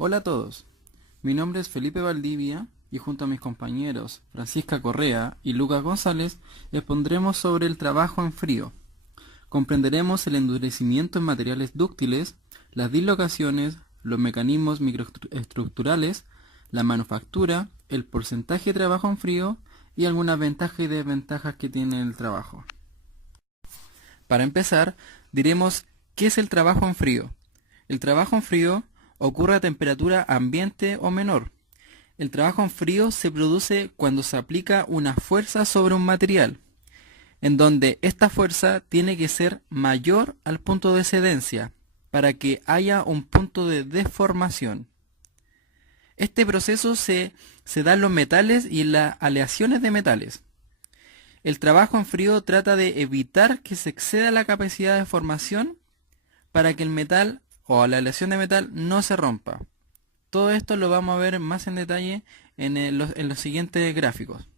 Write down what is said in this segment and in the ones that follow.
Hola a todos, mi nombre es Felipe Valdivia y junto a mis compañeros Francisca Correa y Lucas González expondremos sobre el trabajo en frío. Comprenderemos el endurecimiento en materiales dúctiles, las dislocaciones, los mecanismos microestructurales, la manufactura, el porcentaje de trabajo en frío y algunas ventajas y desventajas que tiene el trabajo. Para empezar, diremos ¿qué es el trabajo en frío? El trabajo en frío ocurre a temperatura ambiente o menor. El trabajo en frío se produce cuando se aplica una fuerza sobre un material, en donde esta fuerza tiene que ser mayor al punto de excedencia, para que haya un punto de deformación. Este proceso se da en los metales y en las aleaciones de metales. El trabajo en frío trata de evitar que se exceda la capacidad de formación para que el metal o la aleación de metal no se rompa. Todo esto lo vamos a ver más en detalle en los siguientes gráficos.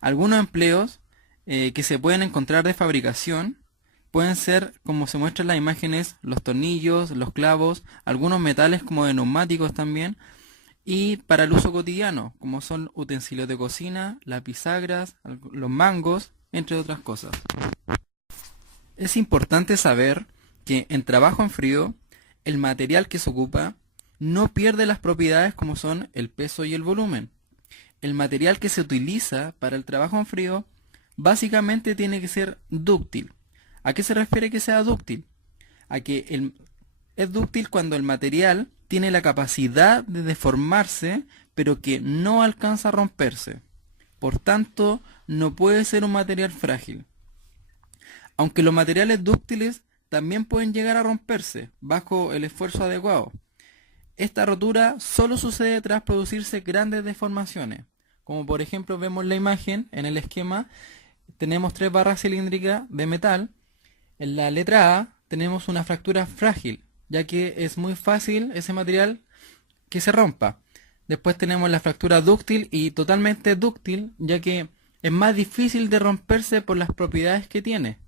Algunos empleos que se pueden encontrar de fabricación pueden ser, como se muestra en las imágenes, los tornillos, los clavos, algunos metales como de neumáticos también, y para el uso cotidiano, como son utensilios de cocina, las bisagras, los mangos, entre otras cosas. Es importante saber que en trabajo en frío, el material que se ocupa no pierde las propiedades como son el peso y el volumen. El material que se utiliza para el trabajo en frío básicamente tiene que ser dúctil. ¿A qué se refiere que sea dúctil? A que es dúctil cuando el material tiene la capacidad de deformarse, pero que no alcanza a romperse. Por tanto, no puede ser un material frágil. Aunque los materiales dúctiles también pueden llegar a romperse bajo el esfuerzo adecuado. Esta rotura solo sucede tras producirse grandes deformaciones. Como por ejemplo vemos la imagen en el esquema, tenemos tres barras cilíndricas de metal. En la letra A tenemos una fractura frágil, ya que es muy fácil ese material que se rompa. Después tenemos la fractura dúctil y totalmente dúctil, ya que es más difícil de romperse por las propiedades que tiene.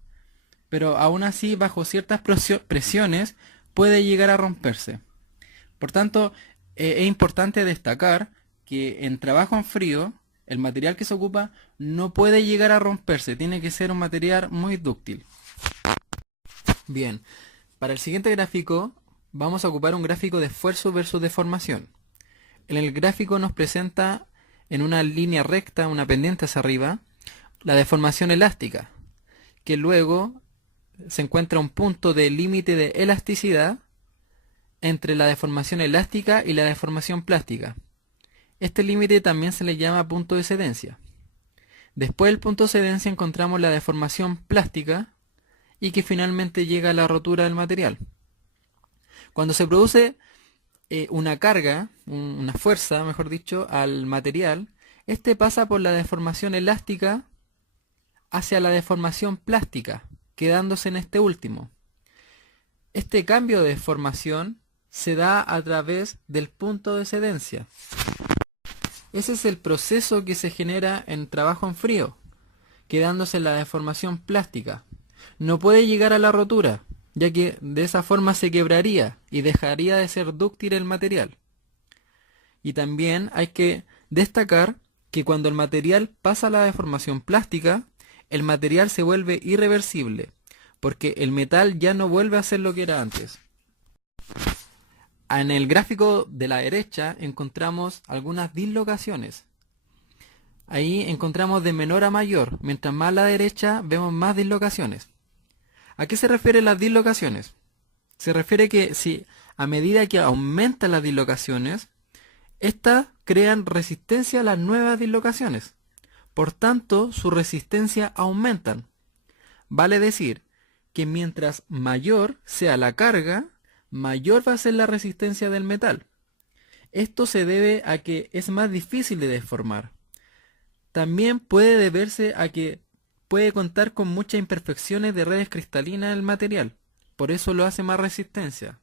Pero aún así, bajo ciertas presiones, puede llegar a romperse. Por tanto, es importante destacar que en trabajo en frío, el material que se ocupa no puede llegar a romperse, tiene que ser un material muy dúctil. Bien, para el siguiente gráfico vamos a ocupar un gráfico de esfuerzo versus deformación. En el gráfico nos presenta en una línea recta, una pendiente hacia arriba, la deformación elástica, que luego se encuentra un punto de límite de elasticidad entre la deformación elástica y la deformación plástica. Este límite también se le llama punto de excedencia. Después del punto de excedencia encontramos la deformación plástica y que finalmente llega a la rotura del material. Cuando se produce una carga, una fuerza, mejor dicho, al material, este pasa por la deformación elástica hacia la deformación plástica, quedándose en este último. Este cambio de deformación se da a través del punto de excedencia. Ese es el proceso que se genera en trabajo en frío, quedándose en la deformación plástica. No puede llegar a la rotura, ya que de esa forma se quebraría y dejaría de ser dúctil el material. Y también hay que destacar que cuando el material pasa a la deformación plástica, el material se vuelve irreversible, porque el metal ya no vuelve a ser lo que era antes. En el gráfico de la derecha encontramos algunas dislocaciones. Ahí encontramos de menor a mayor, mientras más a la derecha vemos más dislocaciones. ¿A qué se refieren las dislocaciones? Se refiere que si a medida que aumentan las dislocaciones, estas crean resistencia a las nuevas dislocaciones. Por tanto, su resistencia aumentan. Vale decir que mientras mayor sea la carga, mayor va a ser la resistencia del metal. Esto se debe a que es más difícil de deformar. También puede deberse a que puede contar con muchas imperfecciones de redes cristalinas del material. Por eso lo hace más resistente,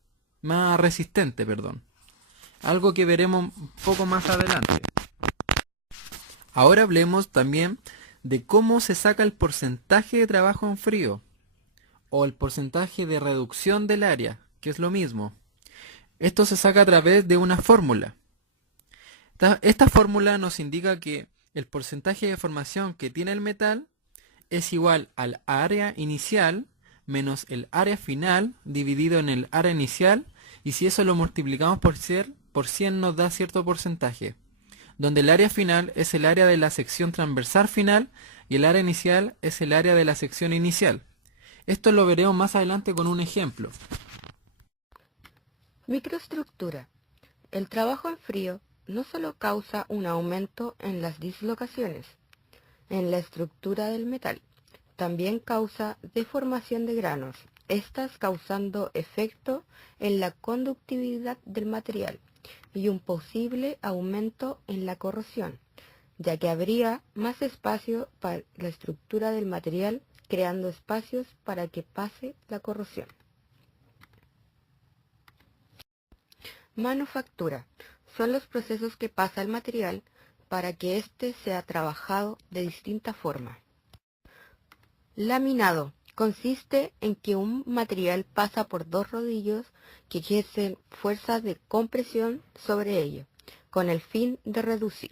perdón. Algo que veremos un poco más adelante. Ahora hablemos también de cómo se saca el porcentaje de trabajo en frío o el porcentaje de reducción del área, que es lo mismo. Esto se saca a través de una fórmula. Esta fórmula nos indica que el porcentaje de deformación que tiene el metal es igual al área inicial menos el área final dividido en el área inicial, y si eso lo multiplicamos por 100 nos da cierto porcentaje, donde el área final es el área de la sección transversal final y el área inicial es el área de la sección inicial. Esto lo veremos más adelante con un ejemplo. Microestructura. El trabajo en frío no solo causa un aumento en las dislocaciones, en la estructura del metal, también causa deformación de granos, estas causando efecto en la conductividad del material y un posible aumento en la corrosión, ya que habría más espacio para la estructura del material, creando espacios para que pase la corrosión. Manufactura. Son los procesos que pasa el material para que éste sea trabajado de distinta forma. Laminado. Consiste en que un material pasa por dos rodillos que ejercen fuerzas de compresión sobre ello, con el fin de reducir.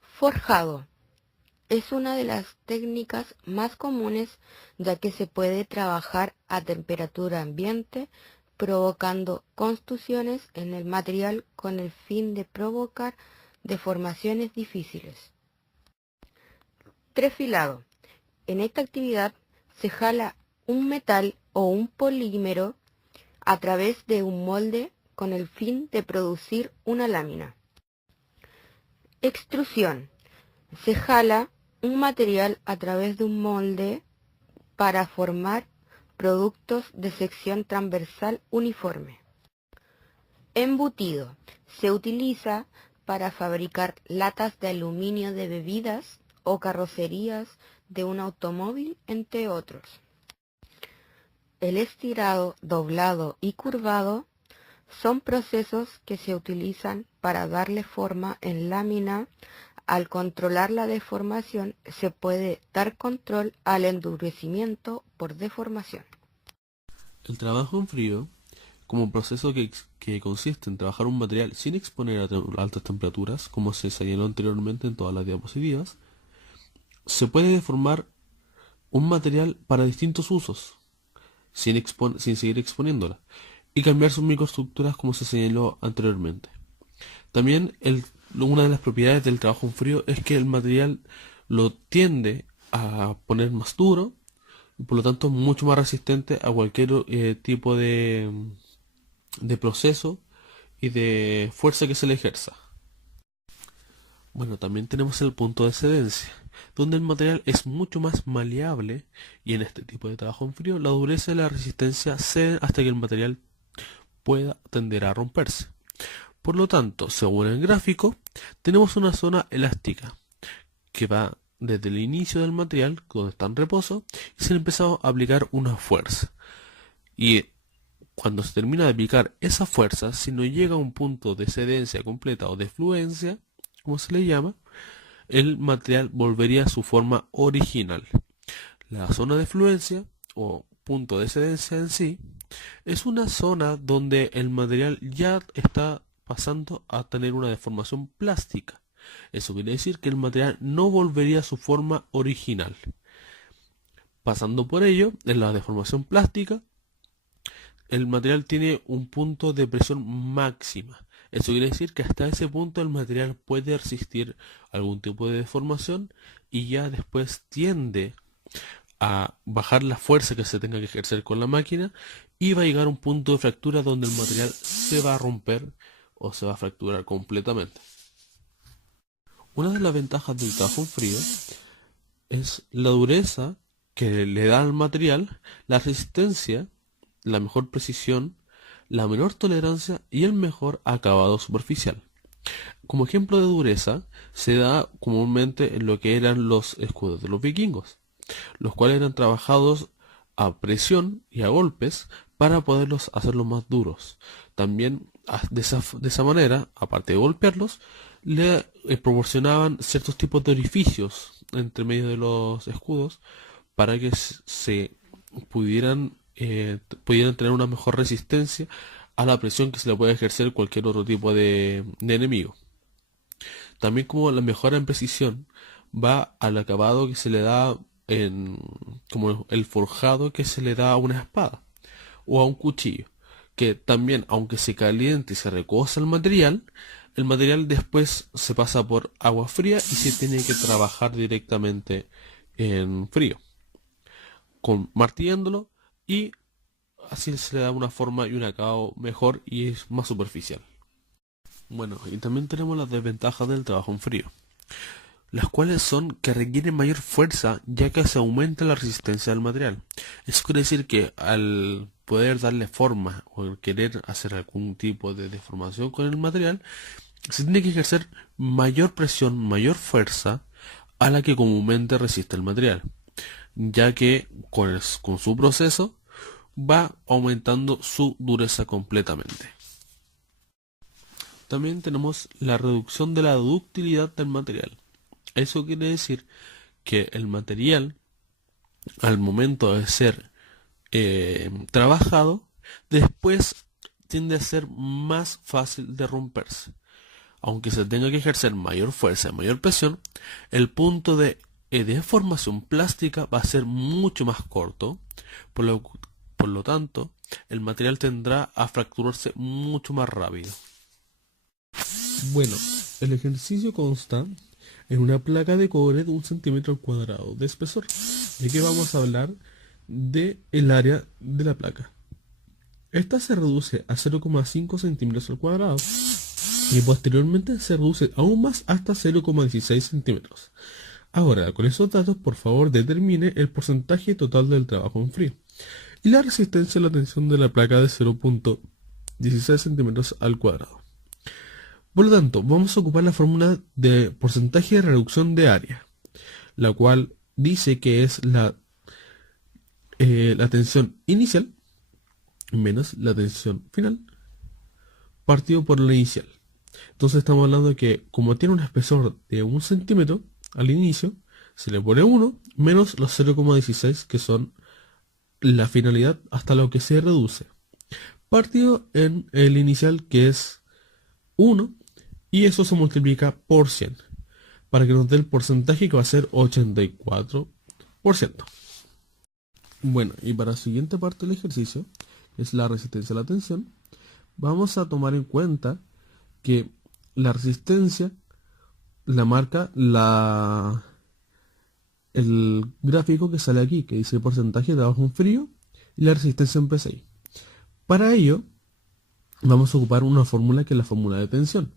Forjado. Es una de las técnicas más comunes, ya que se puede trabajar a temperatura ambiente, provocando contusiones en el material con el fin de provocar deformaciones difíciles. Trefilado. En esta actividad se jala un metal o un polímero a través de un molde con el fin de producir una lámina. Extrusión. Se jala un material a través de un molde para formar productos de sección transversal uniforme. Embutido. Se utiliza para fabricar latas de aluminio de bebidas o carrocerías de un automóvil, entre otros. El estirado, doblado y curvado son procesos que se utilizan para darle forma en lámina. Al controlar la deformación, se puede dar control al endurecimiento por deformación. El trabajo en frío, como proceso que consiste en trabajar un material sin exponer a altas temperaturas, como se señaló anteriormente en todas las diapositivas, se puede deformar un material para distintos usos, sin seguir exponiéndola, y cambiar sus microestructuras como se señaló anteriormente. También una de las propiedades del trabajo en frío es que el material lo tiende a poner más duro y por lo tanto mucho más resistente a cualquier tipo de proceso y de fuerza que se le ejerza. Bueno, también tenemos el punto de excedencia, donde el material es mucho más maleable y en este tipo de trabajo en frío la dureza y la resistencia ceden hasta que el material pueda tender a romperse. Por lo tanto, según el gráfico, tenemos una zona elástica que va desde el inicio del material, donde está en reposo, y se le empieza a aplicar una fuerza. Y cuando se termina de aplicar esa fuerza, si no llega a un punto de excedencia completa o de fluencia, como se le llama, el material volvería a su forma original. La zona de fluencia o punto de excedencia en sí es una zona donde el material ya está pasando a tener una deformación plástica. Eso quiere decir que el material no volvería a su forma original. Pasando por ello, en la deformación plástica, el material tiene un punto de presión máxima. Eso quiere decir que hasta ese punto el material puede resistir algún tipo de deformación y ya después tiende a bajar la fuerza que se tenga que ejercer con la máquina y va a llegar a un punto de fractura donde el material se va a romper o se va a fracturar completamente. Una de las ventajas del trabajo en frío es la dureza que le da al material, la resistencia, la mejor precisión, la menor tolerancia y el mejor acabado superficial. Como ejemplo de dureza, se da comúnmente en lo que eran los escudos de los vikingos, los cuales eran trabajados a presión y a golpes para poderlos hacerlos más duros. También de esa manera, aparte de golpearlos, le proporcionaban ciertos tipos de orificios entre medio de los escudos para que se pudieran tener una mejor resistencia a la presión que se le puede ejercer cualquier otro tipo de enemigo. También como la mejora en precisión va al acabado que se le da como el forjado que se le da a una espada o a un cuchillo, que también, aunque se caliente y se recosa el material después se pasa por agua fría y se tiene que trabajar directamente en frío, martillándolo, y así se le da una forma y un acabado mejor y es más superficial. Bueno, y también tenemos las desventajas del trabajo en frío, las cuales son que requieren mayor fuerza ya que se aumenta la resistencia del material. Eso quiere decir que al poder darle forma o querer hacer algún tipo de deformación con el material, se tiene que ejercer mayor presión, mayor fuerza a la que comúnmente resiste el material, ya que con su proceso va aumentando su dureza completamente. También tenemos la reducción de la ductilidad del material. Eso quiere decir que el material, al momento de ser trabajado, después tiende a ser más fácil de romperse. Aunque se tenga que ejercer mayor fuerza y mayor presión, el punto de deformación plástica va a ser mucho más corto, por lo tanto, el material tendrá a fracturarse mucho más rápido. Bueno, el ejercicio consta en una placa de cobre de 1 centímetro al cuadrado de espesor, y que vamos a hablar del área de la placa. Esta se reduce a 0,5 centímetros al cuadrado y posteriormente se reduce aún más hasta 0,16 centímetros. Ahora, con esos datos, por favor, determine el porcentaje total del trabajo en frío y la resistencia a la tensión de la placa de 0,16 centímetros al cuadrado. Por lo tanto, vamos a ocupar la fórmula de porcentaje de reducción de área, la cual dice que es la tensión inicial menos la tensión final partido por la inicial. Entonces estamos hablando de que como tiene un espesor de 1 centímetro al inicio, se le pone 1 menos los 0,16 que son la finalidad hasta lo que se reduce, partido en el inicial que es 1, y eso se multiplica por 100 para que nos dé el porcentaje que va a ser 84%. Bueno, y para la siguiente parte del ejercicio, que es la resistencia a la tensión, vamos a tomar en cuenta que la resistencia la marca el gráfico que sale aquí, que dice el porcentaje de trabajo en frío y la resistencia en PSI. Para ello, vamos a ocupar una fórmula que es la fórmula de tensión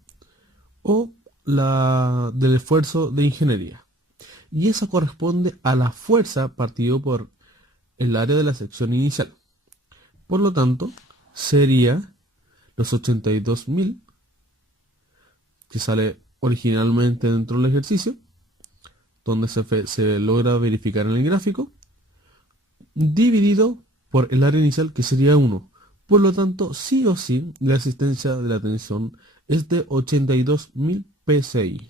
o la del esfuerzo de ingeniería. Y esa corresponde a la fuerza partido por el área de la sección inicial. Por lo tanto, sería los 82.000 que sale originalmente dentro del ejercicio, donde se logra verificar en el gráfico, dividido por el área inicial que sería 1. Por lo tanto, sí o sí, la resistencia de la tensión es de 82.000 PSI.